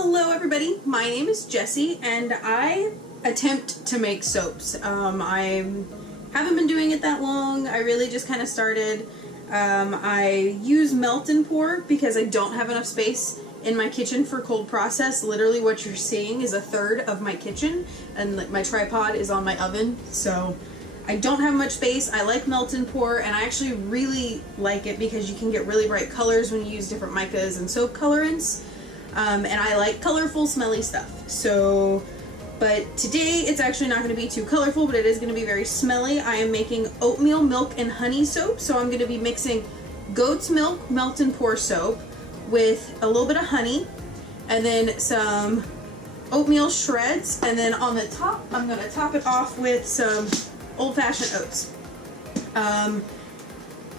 Hello everybody, my name is Jessie and I attempt to make soaps. I haven't been doing it that long. I really just kind of started. I use melt and pour because I don't have enough space in my kitchen for cold process. Literally what you're seeing is a third of my kitchen and my tripod is on my oven, so I don't have much space. I like melt and pour, and I actually really like it because you can get really bright colors when you use different micas and soap colorants. And I like colorful, smelly stuff. So, but today it's actually not going to be too colorful, but it is going to be very smelly. I am making oatmeal, milk, and honey soap. So I'm going to be mixing goat's milk, melt and pour soap with a little bit of honey, and then some oatmeal shreds, and then on the top, I'm going to top it off with some old-fashioned oats. I've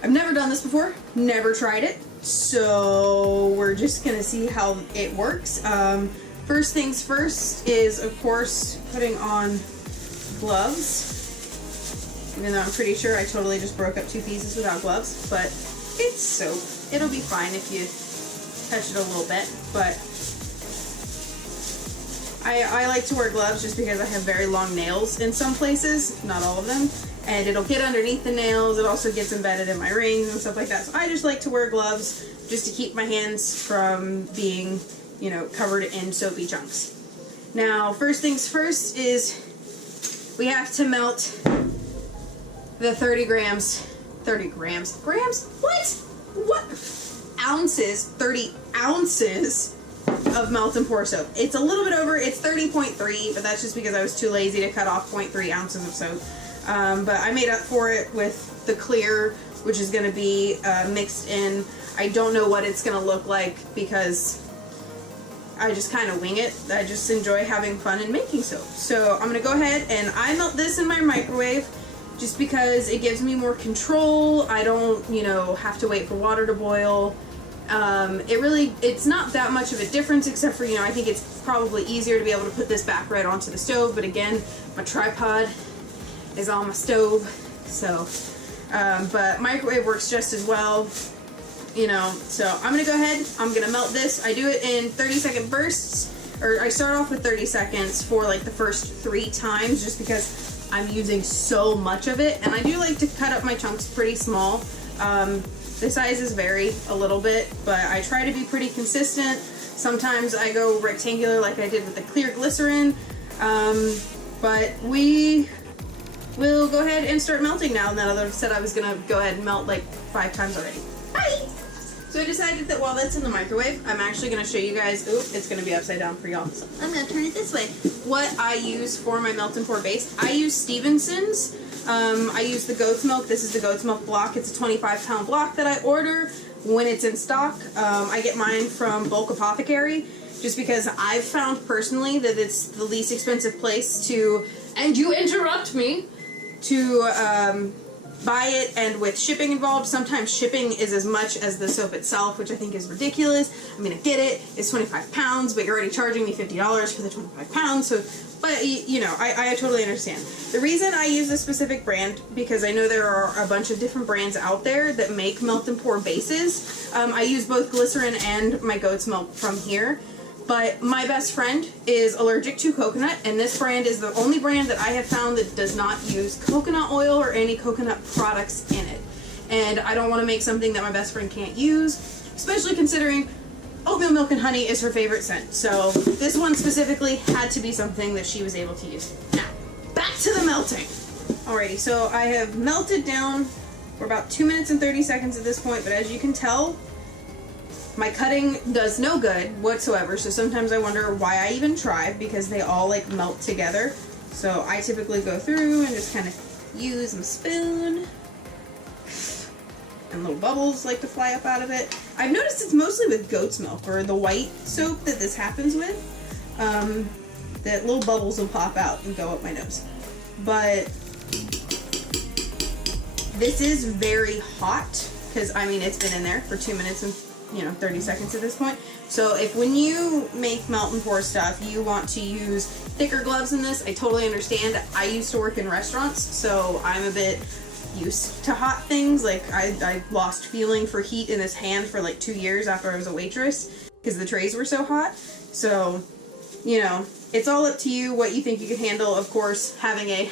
never done this before, never tried it. So we're just gonna see how it works. First things first is, of course, putting on gloves. Even though I'm pretty sure I totally just broke up two pieces without gloves, but it's soap. It'll be fine if you touch it a little bit, but I like to wear gloves just because I have very long nails in some places, not all of them. And it'll get underneath the nails. It also gets embedded in my rings and stuff like that. So I just like to wear gloves just to keep my hands from being, you know, covered in soapy chunks. Now, first things first is we have to melt the 30 grams. Grams? What? Ounces, 30 ounces of melt and pour soap. It's a little bit over, it's 30.3, but that's just because I was too lazy to cut off 0.3 ounces of soap. But I made up for it with the clear, which is going to be mixed in. I don't know what it's going to look like because I just kind of wing it. I just enjoy having fun and making soap. So I'm going to go ahead and I melt this in my microwave just because it gives me more control. I don't, you know, have to wait for water to boil. It's not that much of a difference, except for, you know, I think it's probably easier to be able to put this back right onto the stove. But again, my tripod is on my stove, so but microwave works just as well, you know. So I'm gonna go ahead, I'm gonna melt this. I do it in 30-second bursts, or I start off with 30 seconds for like the first 3 times just because I'm using so much of it, and I do like to cut up my chunks pretty small. The sizes vary a little bit, but I try to be pretty consistent. Sometimes I go rectangular like I did with the clear glycerin, but we'll go ahead and start melting now. And then I said I was gonna go ahead and melt like 5 times already. Bye! So I decided that while that's in the microwave, I'm actually gonna show you guys, it's gonna be upside down for y'all. So I'm gonna turn it this way. What I use for my melt and pour base. I use Stevenson's. I use the goat's milk. This is the goat's milk block. It's a 25-pound block that I order when it's in stock. I get mine from Bulk Apothecary just because I've found personally that it's the least expensive place to, and you interrupt me, to buy it, and with shipping involved, sometimes shipping is as much as the soap itself, which I think is ridiculous. I mean, I get it, it's 25 pounds, but you're already charging me $50 for the 25 pounds, so, but, you know, I totally understand. The reason I use this specific brand, because I know there are a bunch of different brands out there that make melt and pour bases. I use both glycerin and my goat's milk from here. But my best friend is allergic to coconut, and this brand is the only brand that I have found that does not use coconut oil or any coconut products in it. And I don't want to make something that my best friend can't use, especially considering oatmeal milk and honey is her favorite scent. So this one specifically had to be something that she was able to use. Now, back to the melting. Alrighty, so I have melted down for about 2 minutes and 30 seconds at this point, but as you can tell, my cutting does no good whatsoever, so sometimes I wonder why I even try, because they all like melt together. So I typically go through and just kind of use my spoon, and little bubbles like to fly up out of it. I've noticed it's mostly with goat's milk or the white soap that this happens with, that little bubbles will pop out and go up my nose. But this is very hot, because I mean it's been in there for 2 minutes and 30 seconds at this point. So if when you make melt and pour stuff, you want to use thicker gloves in this, I totally understand. I used to work in restaurants, so I'm a bit used to hot things. Like I lost feeling for heat in this hand for like 2 years after I was a waitress. because the trays were so hot. So, you know, it's all up to you what you think you can handle. Of course, having a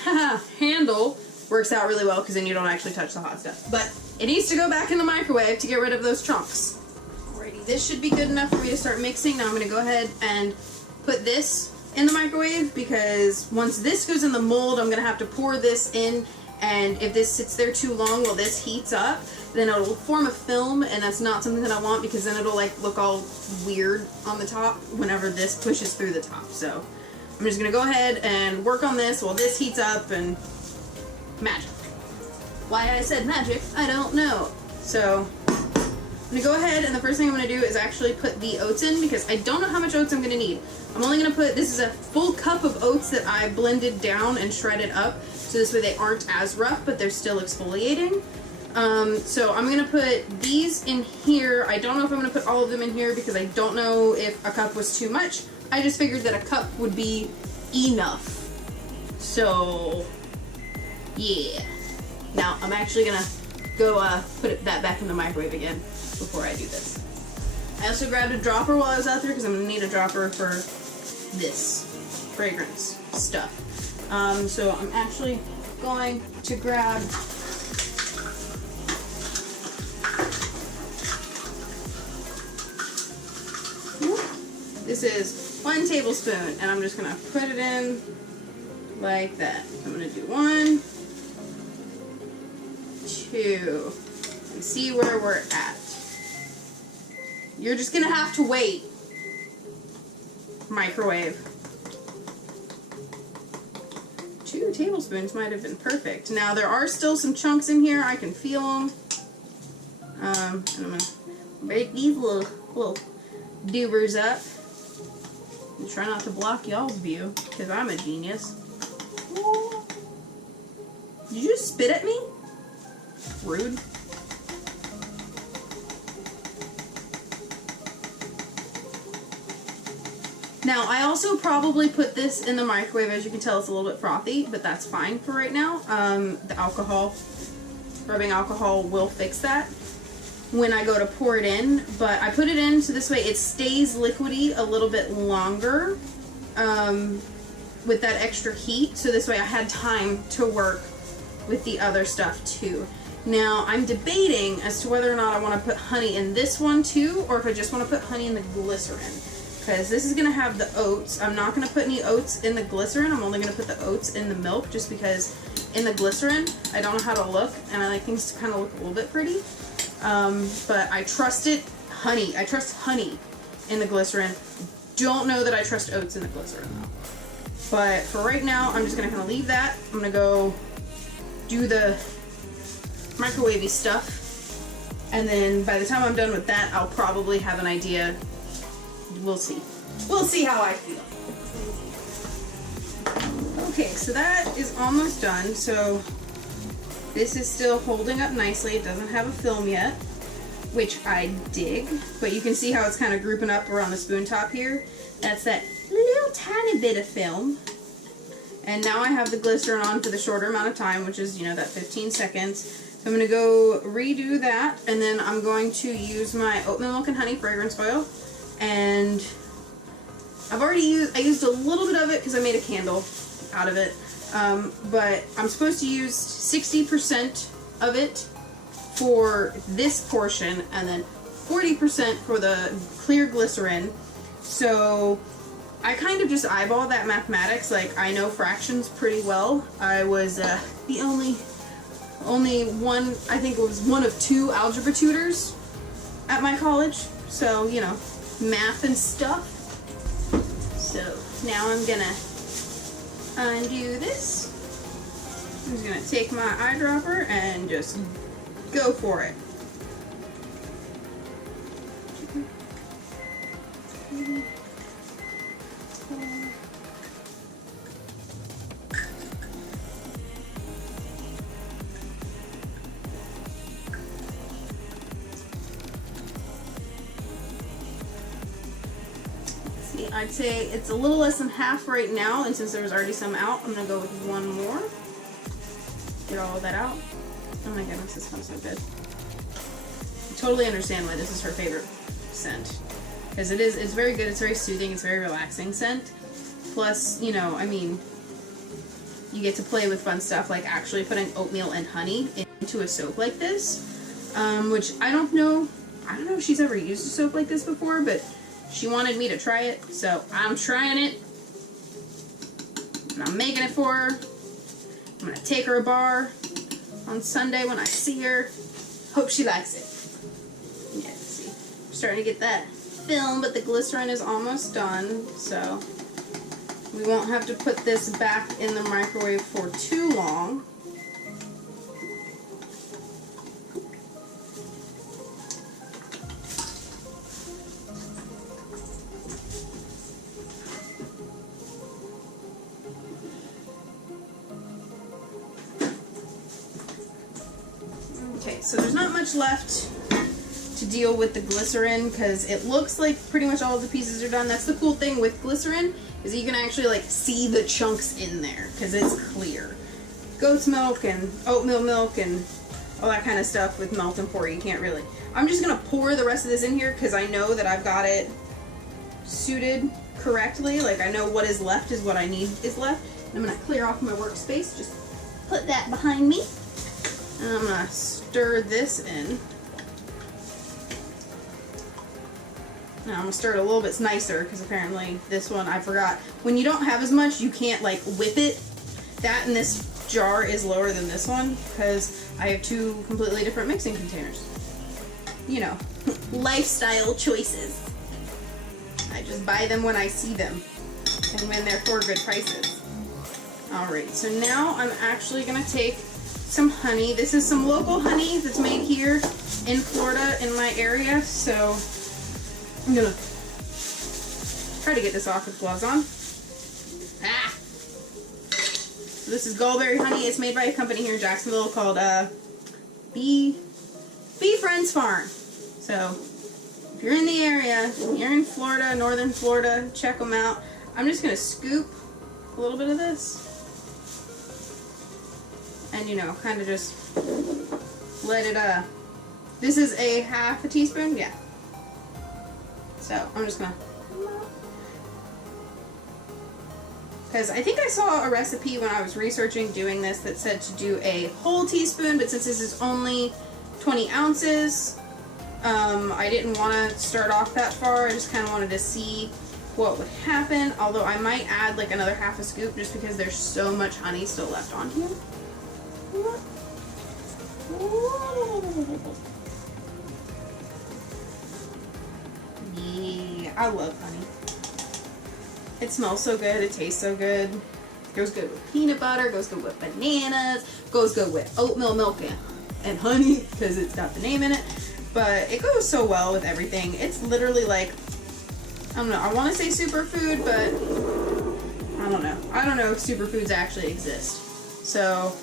handle works out really well because then you don't actually touch the hot stuff. But it needs to go back in the microwave to get rid of those chunks. Alrighty, this should be good enough for me to start mixing. Now I'm going to go ahead and put this in the microwave because once this goes in the mold, I'm going to have to pour this in, and if this sits there too long while this heats up, then it'll form a film, and that's not something that I want because then it'll like look all weird on the top whenever this pushes through the top. So I'm just going to go ahead and work on this while this heats up, and magic. Why I said magic, I don't know. So I'm going to go ahead, and the first thing I'm going to do is actually put the oats in because I don't know how much oats I'm going to need. I'm only going to put, this is a full cup of oats that I blended down and shredded up, so this way they aren't as rough, but they're still exfoliating. So I'm going to put these in here. I don't know if I'm going to put all of them in here because I don't know if a cup was too much. I just figured that a cup would be enough. So, yeah. Now, I'm actually going to go put that back in the microwave again before I do this. I also grabbed a dropper while I was out there because I'm going to need a dropper for this fragrance stuff. So I'm actually going to grab this is 1 tablespoon, and I'm just going to put it in like that. I'm going to do 1, 2, and see where we're at. You're just going to have to wait. Microwave. 2 tablespoons might have been perfect. Now there are still some chunks in here. I can feel them. And I'm going to break these little doobers up. And try not to block y'all's view, because I'm a genius. Did you just spit at me? Rude. Now, I also probably put this in the microwave. As you can tell, it's a little bit frothy, but that's fine for right now. The alcohol, rubbing alcohol will fix that when I go to pour it in, but I put it in so this way it stays liquidy a little bit longer with that extra heat, so this way I had time to work with the other stuff too. Now, I'm debating as to whether or not I want to put honey in this one too, or if I just want to put honey in the glycerin. Because this is going to have the oats. I'm not going to put any oats in the glycerin. I'm only going to put the oats in the milk just because in the glycerin, I don't know how to look, and I like things to kind of look a little bit pretty. But I trust honey. I trust honey in the glycerin. Don't know that I trust oats in the glycerin though. But for right now, I'm just going to kind of leave that. I'm going to go do the microwavy stuff. And then by the time I'm done with that, I'll probably have an idea. We'll see. We'll see how I feel. Okay, so that is almost done. So this is still holding up nicely. It doesn't have a film yet, which I dig. But you can see how it's kind of grouping up around the spoon top here. That's that little tiny bit of film. And now I have the glycerin on for the shorter amount of time, which is, you know, that 15 seconds. So I'm going to go redo that, and then I'm going to use my oatmeal milk and honey fragrance oil. And I used a little bit of it because I made a candle out of it. But I'm supposed to use 60% of it for this portion and then 40% for the clear glycerin. So I kind of just eyeball that mathematics. Like, I know fractions pretty well. I was the only one, I think it was one of 2 algebra tutors at my college. So, you know, math and stuff. So now I'm gonna undo this. I'm just gonna take my eyedropper and just go for it. I'd say it's a little less than half right now, and since there was already some out, I'm going to go with 1 more. Get all of that out. Oh my goodness, this smells so good. I totally understand why this is her favorite scent. because it's very good, it's very soothing, it's very relaxing scent. Plus, you know, I mean, you get to play with fun stuff like actually putting oatmeal and honey into a soap like this, which I don't know if she's ever used a soap like this before, but she wanted me to try it, so I'm trying it, and I'm making it for her. I'm gonna take her a bar on Sunday when I see her. Hope she likes it. Yeah, see, we're starting to get that film, but the glycerin is almost done, so we won't have to put this back in the microwave for too long. Okay, so there's not much left to deal with the glycerin because it looks like pretty much all of the pieces are done. That's the cool thing with glycerin, is that you can actually like see the chunks in there because it's clear. Goat's milk and oatmeal milk and all that kind of stuff with melt and pour, you can't really. I'm just gonna pour the rest of this in here because I know that I've got it suited correctly. Like I know what is left is what I need is left. And I'm gonna clear off my workspace, just put that behind me. And I'm gonna stir this in. Now I'm gonna stir it a little bit nicer because apparently this one, I forgot. When you don't have as much, you can't like whip it. That in this jar is lower than this one because I have two completely different mixing containers. You know, lifestyle choices. I just buy them when I see them and when they're for good prices. Alright, so now I'm actually gonna take some honey. This is some local honey that's made here in Florida in my area, so I'm gonna try to get this off with gloves on. Ah! So this is Gallberry honey. It's made by a company here in Jacksonville called Bee Friends Farm. So if you're in the area, you're in Florida, northern Florida, check them out. I'm just gonna scoop a little bit of this and, you know, kind of just let it, this is a half a teaspoon, yeah. So I'm just gonna, because I think I saw a recipe when I was researching doing this that said to do a whole teaspoon, but since this is only 20 ounces, I didn't want to start off that far. I just kind of wanted to see what would happen, although I might add like another half a scoop just because there's so much honey still left on here. Yeah, I love honey. It smells so good, it tastes so good. It goes good with peanut butter, goes good with bananas, goes good with oatmeal milk and honey because it's got the name in it. But it goes so well with everything. It's literally like, I don't know, I want to say superfood, but I don't know. I don't know if superfoods actually exist. So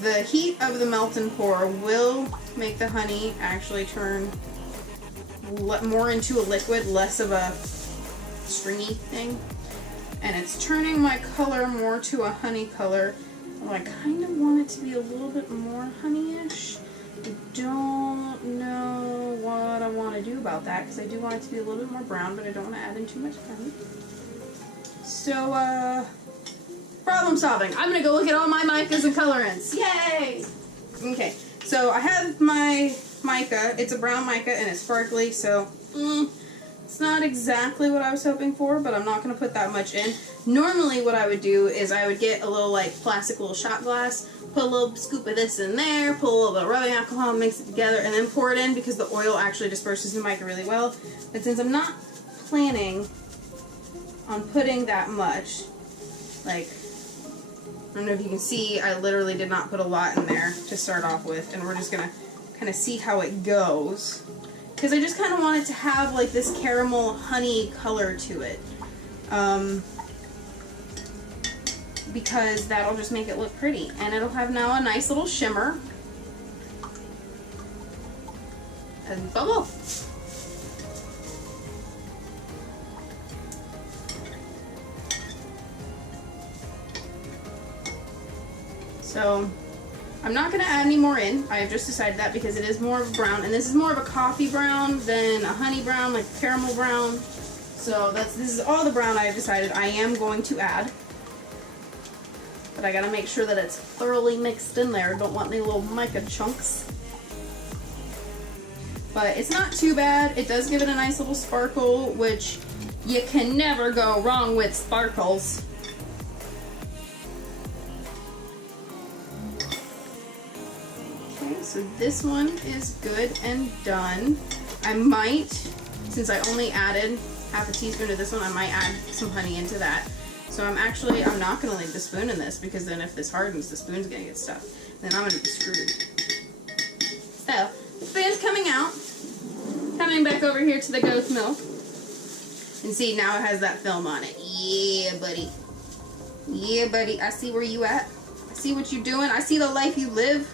the heat of the melt and pour will make the honey actually turn more into a liquid, less of a stringy thing. And it's turning my color more to a honey color. I kind of want it to be a little bit more honey-ish. I don't know what I want to do about that because I do want it to be a little bit more brown, but I don't want to add in too much honey. So, problem solving. I'm going to go look at all my micas and colorants. Yay! Okay, so I have my mica. It's a brown mica and it's sparkly, so it's not exactly what I was hoping for, but I'm not going to put that much in. Normally what I would do is I would get a little like plastic little shot glass, put a little scoop of this in there, put a little bit of rubbing alcohol, mix it together, and then pour it in because the oil actually disperses the mica really well. But since I'm not planning on putting that much, like, I don't know if you can see, I literally did not put a lot in there to start off with, and we're just going to kind of see how it goes. Because I just kind of want it to have like this caramel honey color to it. Because that'll just make it look pretty. And it'll have now a nice little shimmer. And bubble. So I'm not going to add any more in. I have just decided that because it is more of a brown, and this is more of a coffee brown than a honey brown, like caramel brown. So this is all the brown I have decided I am going to add. But I got to make sure that it's thoroughly mixed in there. Don't want any little mica chunks. But it's not too bad. It does give it a nice little sparkle, which you can never go wrong with sparkles. So this one is good and done. I might, since I only added half a teaspoon to this one, I might add some honey into that. So I'm not gonna leave the spoon in this, because then if this hardens, the spoon's gonna get stuck. Then I'm gonna be screwed. So, spoon's coming out. Coming back over here to the goat's milk. And see, now it has that film on it. Yeah, buddy. Yeah, buddy. I see where you at. I see what you're doing. I see the life you live.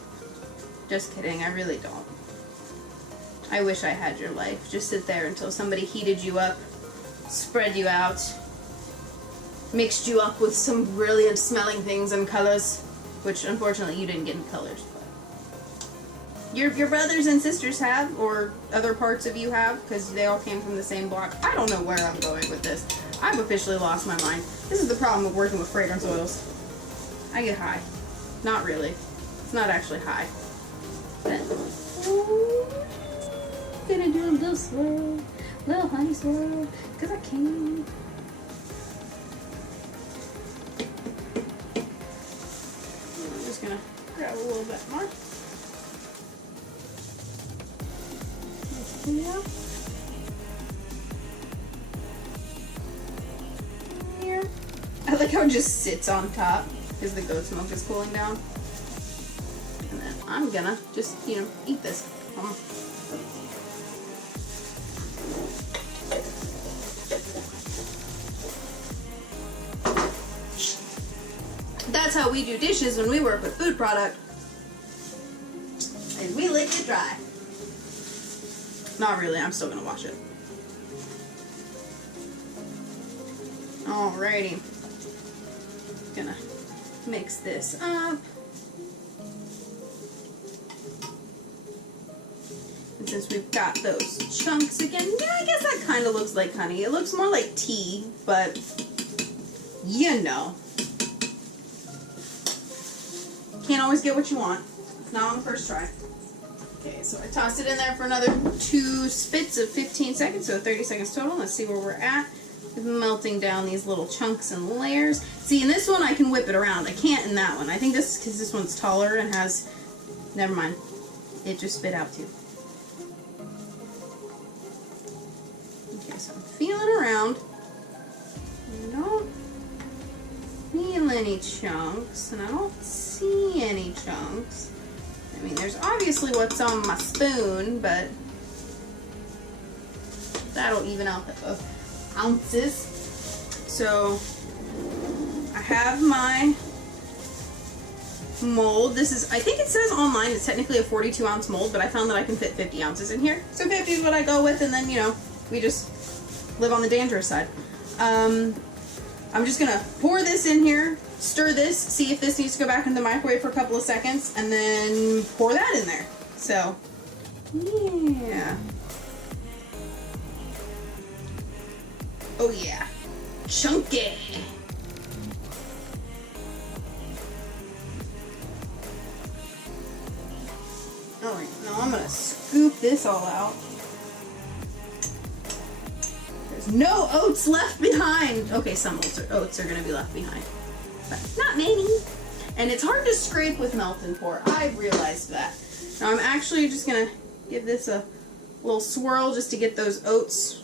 Just kidding, I really don't. I wish I had your life. Just sit there until somebody heated you up, spread you out, mixed you up with some brilliant smelling things and colors, which unfortunately you didn't get in colors. But your brothers and sisters have, or other parts of you have, because they all came from the same block. I don't know where I'm going with this. I've officially lost my mind. This is the problem with working with fragrance oils. I get high. Not really. It's not actually high. But, gonna do a little swirl, little honey swirl, because I can. I'm just gonna grab a little bit more. Here. I like how it just sits on top because the goat's milk is cooling down. And then I'm gonna just, eat this. That's how we do dishes when we work with food product. And we lick it dry. Not really, I'm still gonna wash it. Alrighty. Gonna mix this up. And since we've got those chunks again, yeah, I guess that kind of looks like honey. It looks more like tea, but you know. Can't always get what you want. Not on the first try. Okay, so I tossed it in there for another 2 spits of 15 seconds, so 30 seconds total. Let's see where we're at. It's melting down these little chunks and layers. See, in this one I can whip it around. I can't in that one. I think this is because this one's taller and has... Never mind. It just spit out too. Okay, so I'm feeling around. I don't feel any chunks, and I don't see any chunks. I mean, there's obviously what's on my spoon, but that'll even out the ounces. So I have my mold. This is, I think it says online it's technically a 42 ounce mold, but I found that I can fit 50 ounces in here. So 50 is what I go with, and then, we just live on the dangerous side. I'm just gonna pour this in here, stir this, see if this needs to go back in the microwave for a couple of seconds, and then pour that in there. So, yeah. Oh yeah. Chunky. Alright, now I'm gonna scoop this all out. There's no oats left behind. Okay, some oats are gonna be left behind, but not many. And it's hard to scrape with melt and pour. I realized that. Now I'm actually just gonna give this a little swirl just to get those oats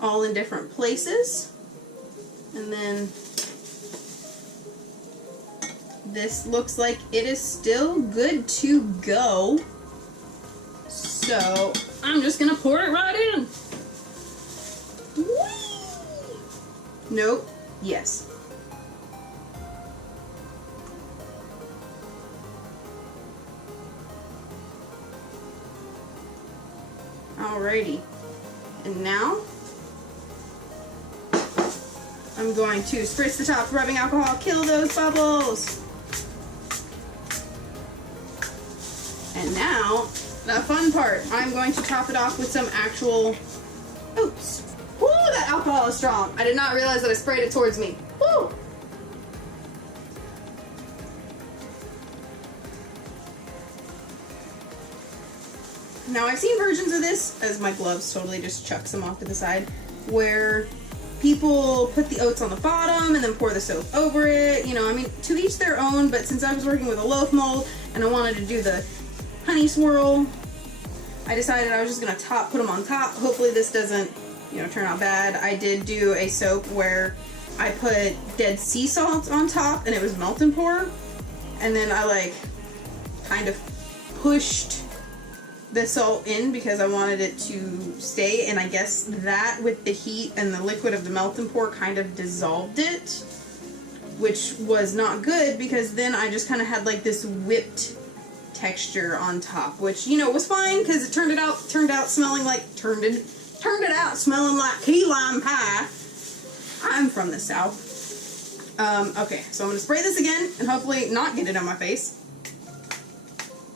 all in different places. And then this looks like it is still good to go. So I'm just gonna pour it right in. Whee! Nope. Yes. Alrighty. And now I'm going to spritz the top rubbing alcohol, kill those bubbles. And now, the fun part, I'm going to top it off with some actual oats. Ooh, that alcohol is strong. I did not realize that I sprayed it towards me. Woo! Now, I've seen versions of this, as my gloves totally just chucks them off to the side, where people put the oats on the bottom and then pour the soap over it. You know, I mean, to each their own, but since I was working with a loaf mold and I wanted to do the honey swirl, I decided I was just gonna put them on top. Hopefully this doesn't, you know, turn out bad. I did do a soap where I put dead sea salt on top and it was melt and pour. And then I like kind of pushed the salt in because I wanted it to stay, and I guess that with the heat and the liquid of the melt and pour kind of dissolved it, which was not good because then I just kind of had like this whipped texture on top, which, you know, was fine because it turned out smelling like smelling like key lime pie. I'm from the South. Okay, so I'm gonna spray this again and hopefully not get it on my face,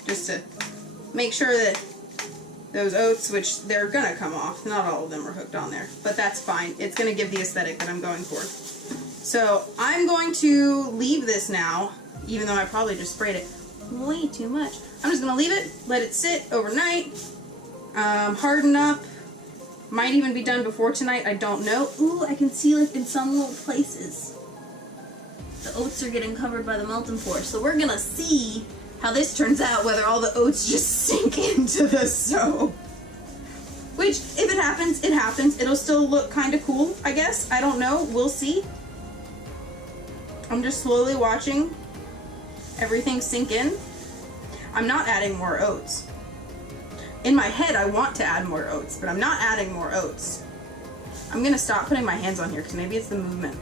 just to make sure that those oats, which they're gonna come off, not all of them are hooked on there, but that's fine. It's gonna give the aesthetic that I'm going for. So I'm going to leave this now, even though I probably just sprayed it way too much. I'm just gonna leave it, let it sit overnight, harden up. Might even be done before tonight, I don't know. Ooh, I can see like in some little places the oats are getting covered by the melt and pour. So we're gonna see how this turns out, whether all the oats just sink into the soap. Which, if it happens, it happens. It'll still look kind of cool, I guess. I don't know. We'll see. I'm just slowly watching everything sink in. I'm not adding more oats. In my head, I want to add more oats, but I'm not adding more oats. I'm gonna stop putting my hands on here because maybe it's the movement.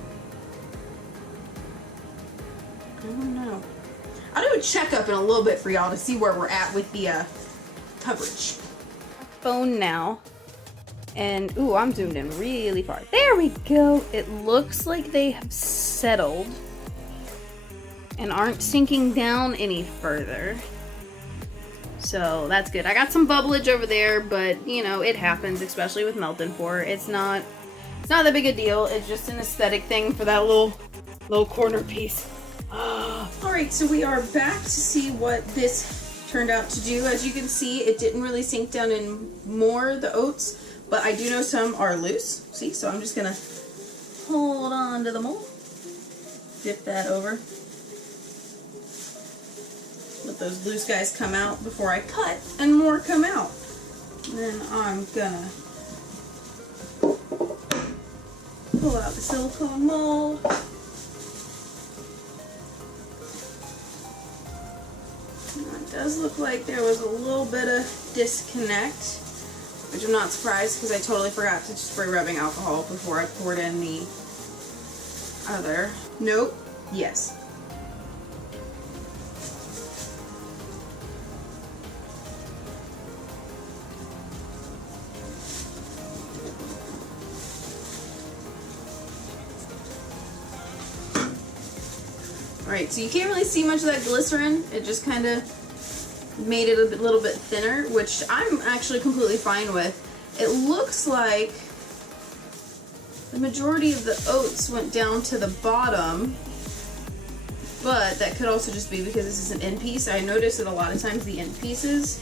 I don't know. I'll do a checkup in a little bit for y'all to see where we're at with the coverage. Phone now, and ooh, I'm zoomed in really far. There we go. It looks like they have settled and aren't sinking down any further. So that's good. I got some bubblage over there, but you know, it happens, especially with melt and pour. It's not that big a deal. It's just an aesthetic thing for that little corner piece. Alright, so we are back to see what this turned out to do. As you can see, it didn't really sink down in more, the oats, but I do know some are loose. See, so I'm just gonna hold on to the mold, dip that over, let those loose guys come out before I cut, and more come out. And then I'm gonna pull out the silicone mold. It does look like there was a little bit of disconnect, which I'm not surprised because I totally forgot to spray rubbing alcohol before I poured in the other. Nope. Yes. Alright, so you can't really see much of that glycerin. It just kind of made it a little bit thinner, which I'm actually completely fine with. It looks like the majority of the oats went down to the bottom, but that could also just be because this is an end piece. I noticed that a lot of times the end pieces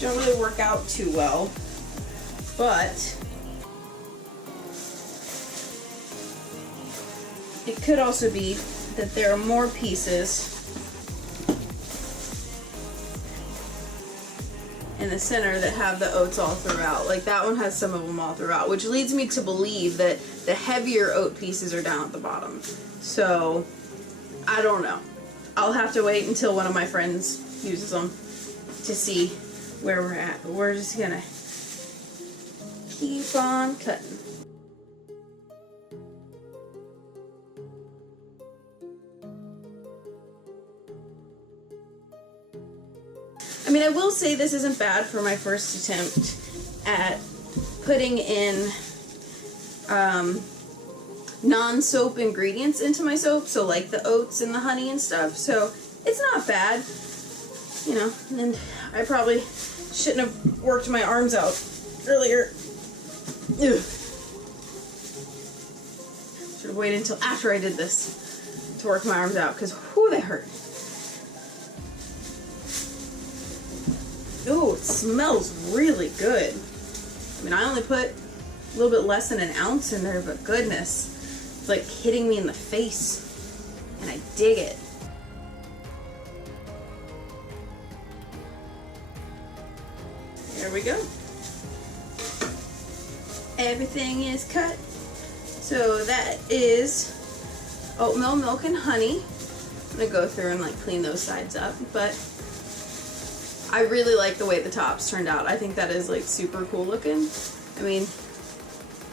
don't really work out too well, but it could also be that there are more pieces in the center that have the oats all throughout. Like that one has some of them all throughout, which leads me to believe that the heavier oat pieces are down at the bottom. So, I don't know. I'll have to wait until one of my friends uses them to see where we're at. But we're just gonna keep on cutting. I mean, I will say this isn't bad for my first attempt at putting in non-soap ingredients into my soap, so like the oats and the honey and stuff, so it's not bad. you know, and I probably shouldn't have worked my arms out earlier. Ugh. Should have waited until after I did this to work my arms out, because whew, they hurt. Ooh, it smells really good. I mean, I only put a little bit less than an ounce in there, but goodness, it's like hitting me in the face, and I dig it. There we go. Everything is cut. So that is oatmeal, milk, and honey. I'm gonna go through and like clean those sides up, but I really like the way the tops turned out. I think that is like super cool looking. I mean,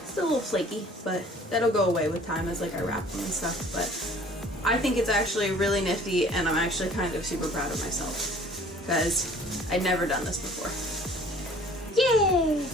still a little flaky, but that'll go away with time as like I wrap them and stuff. But I think it's actually really nifty, and I'm actually kind of super proud of myself because I'd never done this before. Yay!